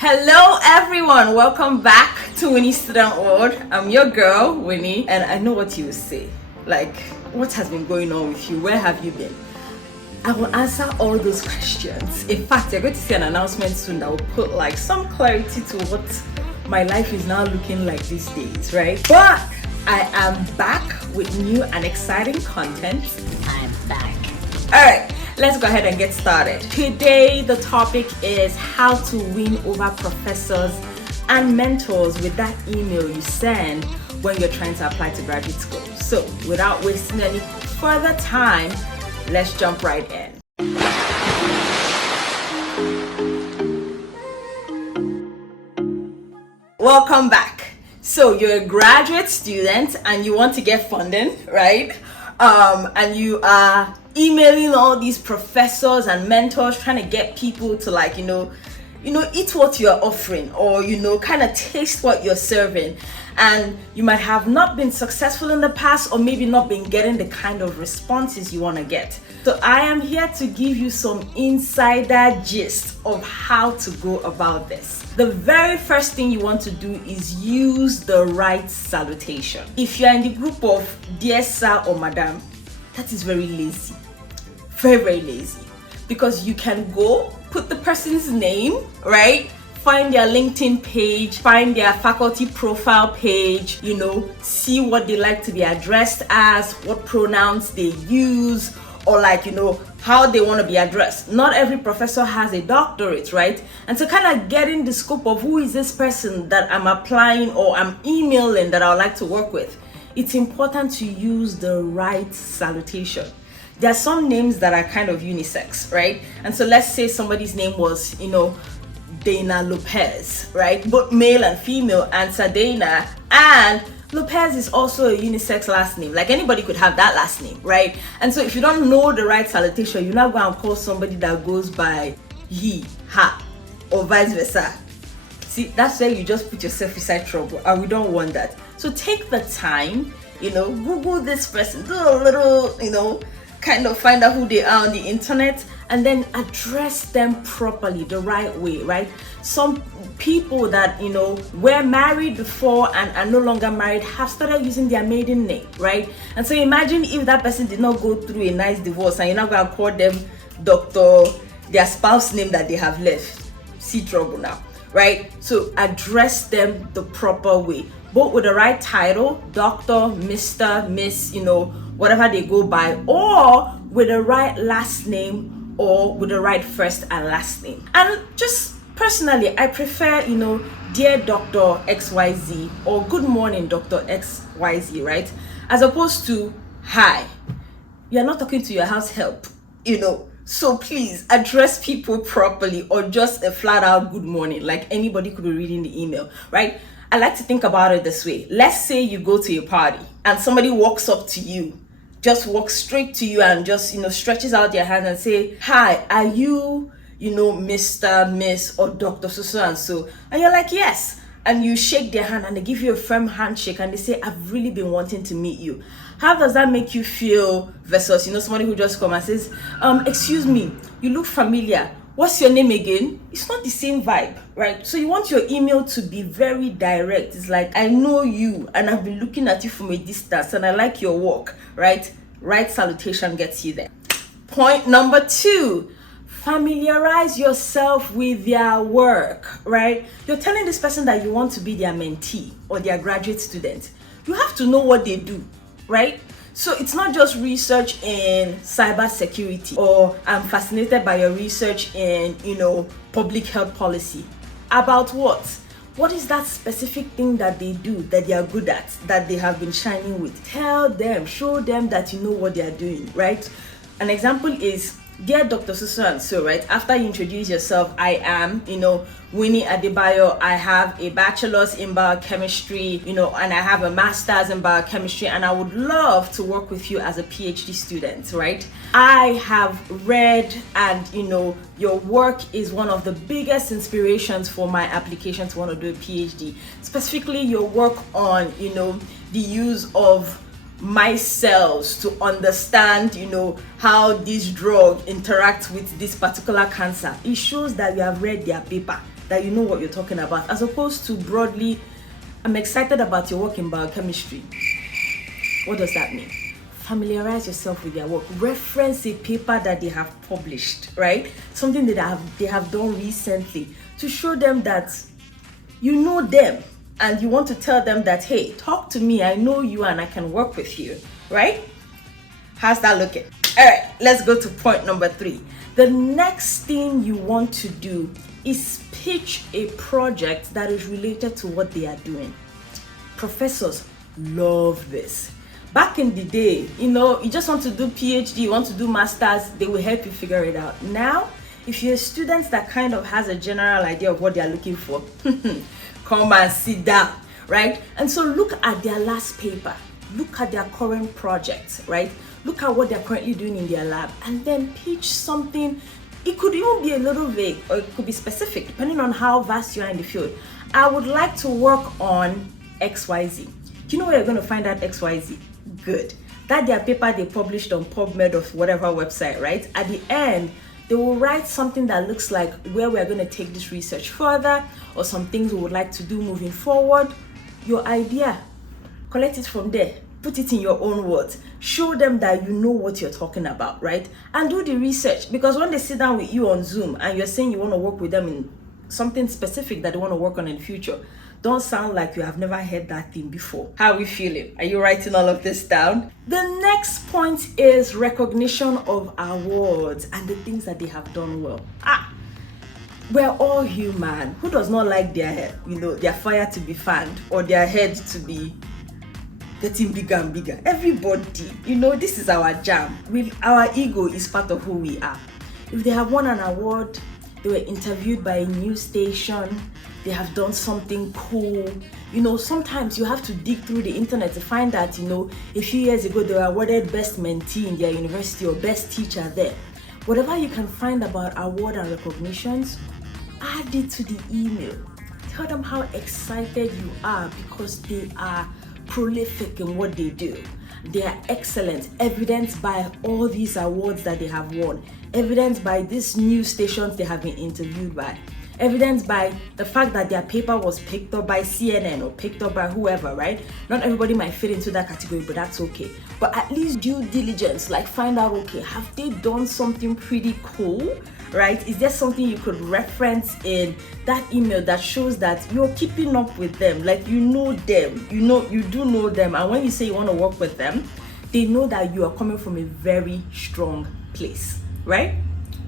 Hello everyone, welcome back to Winie Student World. I'm your girl, Winie, and I know what you will say. Like, what has been going on with you? Where have you been? I will answer all those questions. In fact, you're going to see an announcement soon that will put like some clarity to what my life is now looking like these days, right? But I am back with new and exciting content. I'm back. Alright, let's go ahead and get started. Today, the topic is how to win over professors and mentors with that email you send when you're trying to apply to graduate school. So, without wasting any further time, let's jump right in. Welcome back. So, you're a graduate student and you want to get funding, right? And you are emailing all these professors and mentors trying to get people to eat what you're offering, or kind of taste what you're serving, and you might have not been successful in the past, or maybe not been getting the kind of responses you want to get. So I am here to give you some insider gist of how to go about this. The very first thing you want to do is use the right salutation. If you're in the group of dear sir or madam, that is very lazy. Very, very lazy. Because you can go put the person's name, right? Find their LinkedIn page, find their faculty profile page, see what they like to be addressed as, what pronouns they use, or how they want to be addressed. Not every professor has a doctorate, right? And to kind of get in the scope of who is this person that I'm applying or I'm emailing that I would like to work with, it's important to use the right salutation. There are some names that are kind of unisex, right? And so let's say somebody's name was, Dana Lopez, right? Both male and female answer Dana, and Lopez is also a unisex last name. Like, anybody could have that last name, right? And so if you don't know the right salutation, you're not going to call somebody that goes by he, her, or vice versa. See, that's where you just put yourself inside trouble, and we don't want that. So take the time, Google this person, do a little, kind of find out who they are on the internet, and then address them properly, the right way, right? Some people that were married before and are no longer married have started using their maiden name, right? And so imagine if that person did not go through a nice divorce and you're not going to call them doctor, their spouse name that they have left. See trouble now, right? So address them the proper way, both with the right title, doctor, Mr., Miss, whatever they go by, or with the right last name, or with the right first and last name. And just personally, I prefer, dear Dr. XYZ, or good morning, Dr. XYZ, right? As opposed to, hi, you're not talking to your house help, So please address people properly, or just a flat out good morning, like anybody could be reading the email, right? I like to think about it this way. Let's say you go to a party and somebody walks up to you, just walks straight to you and just, stretches out their hand and say, hi, are you, Mr., Miss, or Dr. So and so? And you're like, yes. And you shake their hand and they give you a firm handshake and they say, I've really been wanting to meet you. How does that make you feel versus, somebody who just comes and says, excuse me, you look familiar. What's your name again? It's not the same vibe, right? So you want your email to be very direct. It's like, I know you and I've been looking at you from a distance and I like your work, right? Right salutation gets you there. Point number 2, familiarize yourself with their work, right? You're telling this person that you want to be their mentee or their graduate student. You have to know what they do, right? So it's not just research in cybersecurity, or I'm fascinated by your research in, public health policy. About what? What is that specific thing that they do that they are good at, that they have been shining with? Tell them, show them that you know what they are doing, right? An example is, dear Dr. So, right? After you introduce yourself, I am, Winie Adebayo. I have a bachelor's in biochemistry, and I have a master's in biochemistry, and I would love to work with you as a PhD student, right? I have read, and your work is one of the biggest inspirations for my application to want to do a PhD. Specifically, your work on, the use of my cells to understand, how this drug interacts with this particular cancer. It shows that you have read their paper. that you know what you're talking about, as opposed to broadly, I'm excited about your work in biochemistry. What does that mean? Familiarize yourself with their work. Reference a paper that they have published, right? Something that they have done recently, to show them that you know them and you want to tell them that, hey, talk to me, I know you and I can work with you, right? How's that looking? All right, let's go to point number 3. The next thing you want to do is pitch a project that is related to what they are doing. Professors love this. Back in the day, you just want to do PhD, you want to do masters, they will help you figure it out. Now, if you're a student that kind of has a general idea of what they're looking for, come and sit down, right? And so look at their last paper, look at their current project, right? Look at what they're currently doing in their lab, and then pitch something. It could even be a little vague, or it could be specific, depending on how vast you are in the field. I would like to work on XYZ. Do you know where you're going to find that XYZ? Good. That their paper they published on PubMed or whatever website, right? At the end, they will write something that looks like where we're going to take this research further, or some things we would like to do moving forward. Your idea, collect it from there, put it in your own words, show them that you know what you're talking about, right? And do the research, because when they sit down with you on Zoom and you're saying you want to work with them in something specific that they want to work on in the future, don't sound like you have never heard that thing before. How are we feeling? Are you writing all of this down? The next point is recognition of awards and the things that they have done well. We're all human. Who does not like their fire to be fanned, or their head to be getting bigger and bigger? Everybody, this is our jam. Our ego is part of who we are. If they have won an award, they were interviewed by a news station, they have done something cool. Sometimes you have to dig through the internet to find that, a few years ago they were awarded best mentee in their university or best teacher there. Whatever you can find about award and recognitions, add it to the email. Tell them how excited you are because they are prolific in what they do. They are excellent, evidenced by all these awards that they have won, evidenced by these news stations they have been interviewed by, evidenced by the fact that their paper was picked up by CNN or picked up by whoever, right? Not everybody might fit into that category, but that's okay. But at least due diligence, like find out, okay, have they done something pretty cool, right? Is there something you could reference in that email that shows that you're keeping up with them, like you know them, you do know them, and when you say you want to work with them, they know that you are coming from a very strong place, right?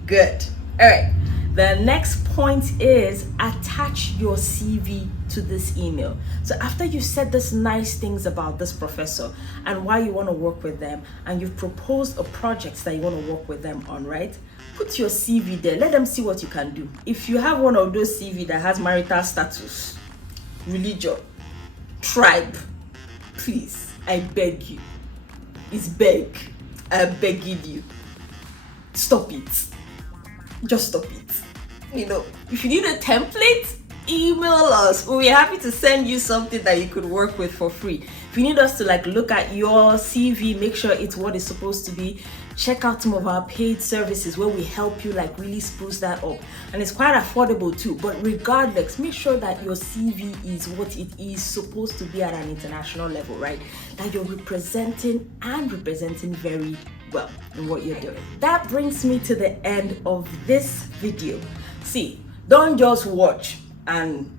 Good. All right. The next point is attach your CV to this email. So after you said these nice things about this professor and why you want to work with them, and you've proposed a project that you want to work with them on, right? Put your CV there. Let them see what you can do. If you have one of those CV that has marital status, religion, tribe, please, I beg you. It's beg. I'm begging you. Stop it. Just stop it. If you need a template, email us. We'll be happy to send you something that you could work with for free. If you need us to look at your CV, make sure it's what it's supposed to be, check out some of our paid services where we help you really spruce that up. And it's quite affordable too. But regardless, make sure that your CV is what it is supposed to be at an international level, right? That you're representing very well in what you're doing. That brings me to the end of this video. See, don't just watch and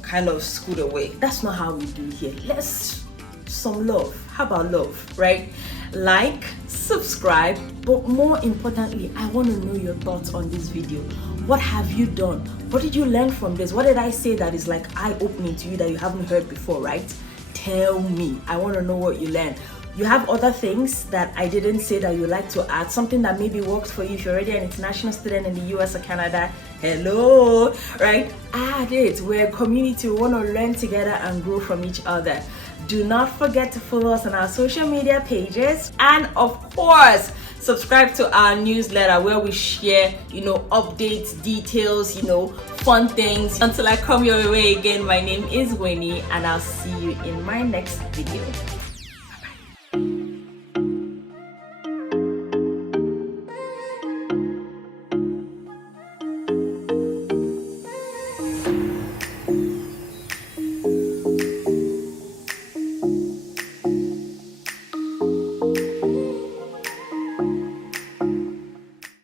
kind of scoot away. That's not how we do here. Let's some love. How about love, right? Like, subscribe, but more importantly, I want to know your thoughts on this video. What have you done? What did you learn from this? What did I say that is eye-opening to you that you haven't heard before, right? Tell me. I want to know what you learned. You have other things that I didn't say that you like to add, something that maybe worked for you if you're already an international student in the US or Canada. Hello, right? Add it. We're a community. We want to learn together and grow from each other. Do not forget to follow us on our social media pages, and of course, subscribe to our newsletter where we share, updates, details, fun things. Until I come your way again, my name is Winie, and I'll see you in my next video.